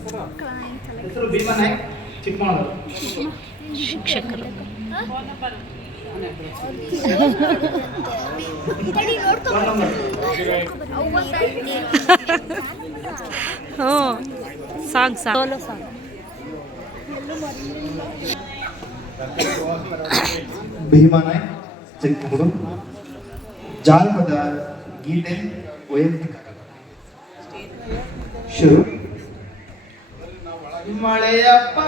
ಹೆಸರು ಭೀಮಾ ನಾಯ್ಕ್, ಚಿಕ್ಕಮಗಳೂರು. ಶಿಕ್ಷಕರು phone number ಹ್ಞೂ song solo song Bhima Naik, Chikkamagaluru. ಜಾನಪದ ಗೀತೆ ವೈಯಕ್ತಿಕ ಶುರು. ಮಳೆಯಪ್ಪ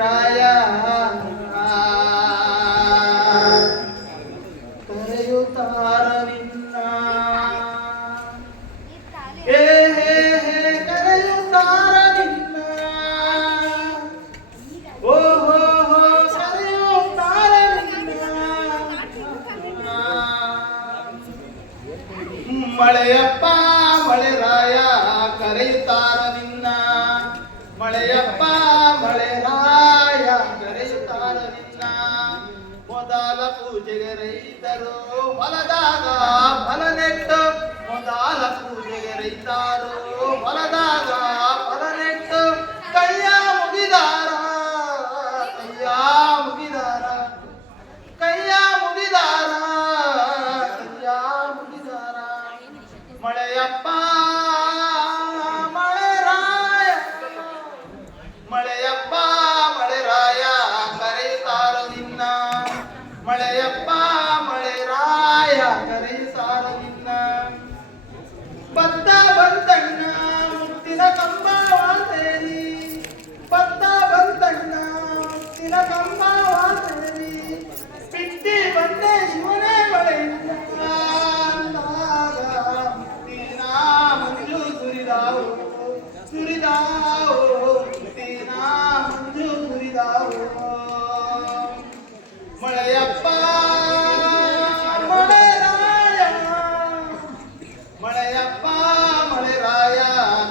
ರಾಯ ಕರೆಯುತ್ತಾರ ನಿನ್ನ, ಹೇ ಹೇ ಹೇ ಕರೆಯುತ್ತಾರ ನಿನ್ನ, ಓ ಹೋ ಹೋ ಕರೆಯುತ್ತಾರ ನಿನ್ನ. ಮಳೆಯಪ್ಪ ಮಳೆರಾಯ ಕರೆಯುತ್ತಾರ ನಿನ್ನ, ಮಳೆಯಪ್ಪ ಮಳೆರಾಯ ಕರೆಯುತ್ತಾರ ನಿನ್ನ. ಮೊದಲ ಪೂಜೆಗೆ ರೈತರು ಹೊಲದಾಗ ಫಲ ನೆಟ್ಟು, ಮೊದಲ ಪೂಜೆಗೆ ರೈತರು ಹೊಲದಾಗ ಫಲ ನೆಟ್ಟು, ಕೈಯ ಮುಗಿದಾರ ಕೈಯ ಮುಗಿದಾರ ಕೈಯ ಮುಗಿದಾರ ಕೈಯ ಮುಗಿದಾರ. ಮಳೆಯಪ್ಪ ಮಳೆರಾಯ ಮಳೆಯಪ್ಪ ಮಳೆರಾಯ ಕರೆಯುತ್ತಾರ ನಿನ್ನ, ಮಳೆಯಪ್ಪ ಮಳೆರಾಯ ಕರೆಯುತ್ತಾರ ನಿನ್ನ. ಭತ್ತ ಬಂತಣ್ಣ ಮುತ್ತಿನ ಕಂಬವಾತೇರಿ, ಭತ್ತ ಬಂತಣ್ಣ ಮುತ್ತಿನ ಕಂಬವಾತೇರಿ, ಬಿಟ್ಟಿ ಬಂದೆ ಶಿವನೇ ಮಳೆಯಿಂದ ಅಂದಾಗ ಮುತ್ತಿನ ಮಂಜು ಸುರಿದಾವು ಸುರಿದಾವು, ಮುತ್ತಿನ ಮಂಜು ಸುರಿದಾವು. ಮಳೆಯಪ್ಪ ಮಳೆರಾಯ ಮಳೆಯಪ್ಪ ಮಳೆರಾಯ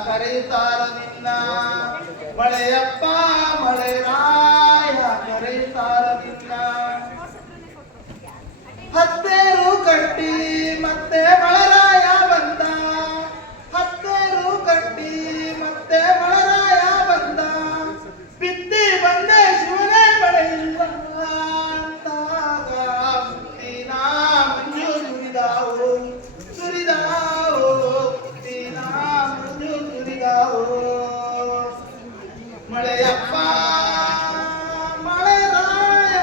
ಕರೆಯುತ್ತಾರ ನಿನ್ನ, ಮಳೆಯಪ್ಪ ಮಳೆರಾಯ ಕರೆಯುತ್ತಾರ ನಿನ್ನ. ಹತ್ತೇರು ಕಟ್ಟಿ ಮತ್ತೆ ಮಳೆರಾಯ ಬಂದ, ಹತ್ತೇರು ಕಟ್ಟಿ ಮತ್ತೆ ಮಳೆರಾಯ ಬಂದ, ಬಿತ್ತಿ ಬಂದೆ ಶಿವನೇ ಮಳೆಯಿಲ್ಲ ಅಂದಾಗ ಮುತ್ತಿನ ಮಂಜು ಸುರಿದಾವು ಸುರಿದಾವು, ಮುತ್ತಿನ ಮಂಜು ಸುರಿದಾವು. ಮಳೆಯಪ್ಪ ಮಳೆರಾಯ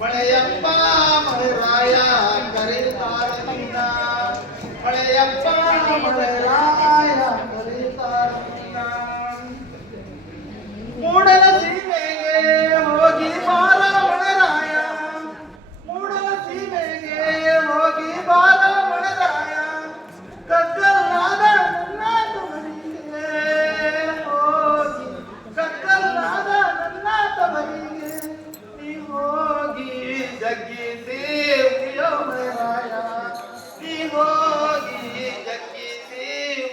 ಮಳೆಯಪ್ಪ ಮಳೆರಾಯ ಕರೆಯುತ್ತಾರ ನಿನ್ನ, ಮಳೆಯಪ್ಪ ಮಳೆರಾಯ ಕರೆಯುತ್ತಾರ ನಿನ್ನ. ಮೂಡಲ ಸೀಮೆಗೆ ಹೋಗಿ ಬಾರ ಮಳೆರಾಯ, ಮೂಡಲ ಸೀಮೆಗೆ ಹೋಗಿ ಬಾರ ಮಳೆರಾಯ, ಕಗ್ಗಲ್ಲಾದ ನನ್ನ ತವರಿಗೆ ಹೋಗಿ, ಕಗ್ಗಲ್ಲಾದ ನನ್ನ ತವರಿಗೆ ನೀ ಹೋಗಿ ಜಗ್ಗಿಸಿ ಉಯ್ಯೋ ಮಳೆರಾಯ, ನೀ ಹೋಗಿ ಜಗ್ಗಿಸಿ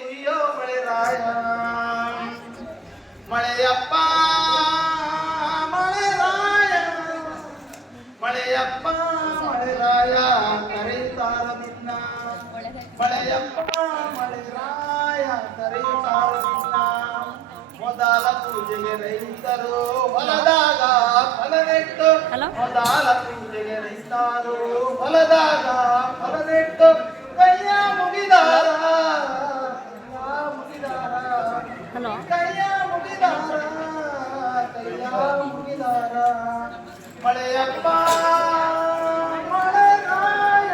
ಉಯ್ಯೋ ಮಳೆರಾಯ. ಮಳೆಯಪ್ಪ ಮಳೆರಾಯ ಮಳೆಯಪ್ಪ ಮಳೆರಾಯ ಕರೆಯುತ್ತಾರ ನಿನ್ನ, ಮಳೆಯಪ್ಪ ಮಳೆರಾಯ ಕರೆಯುತ್ತಾರ ನಿನ್ನ. ಮೊದಲ ಪೂಜೆಗೆ ರೈತರು ಹೊಲದಾಗ ಫಲ ನೆಟ್ಟು, ಮೊದಲ ಪೂಜೆಗೆ ರೈತರು ಹೊಲದಾಗ ಫಲ ನೆಟ್ಟು, ಕೈಯ ಮುಗಿದಾರ ಕೈಯ ಮುಗಿದಾರ ಹಲೋ ಕೈಯ ಮುಗಿದಾರ ಕೈಯ ಮುಗಿದಾರ. ಮಳೆಯಪ್ಪ ಮಳೆರಾಯ